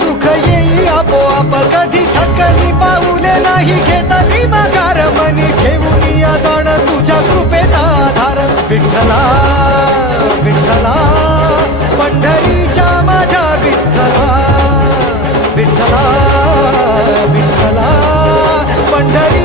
सुख येई आपोआप कधी थकली पाऊले नाही घेतली माघार मनी ठेवून जाण तुझ्या कृपेचा आधार विठ्ठला विठ्ठला पंढरीच्या माझ्या विठ्ठला विठ्ठला विठ्ठला पंढरी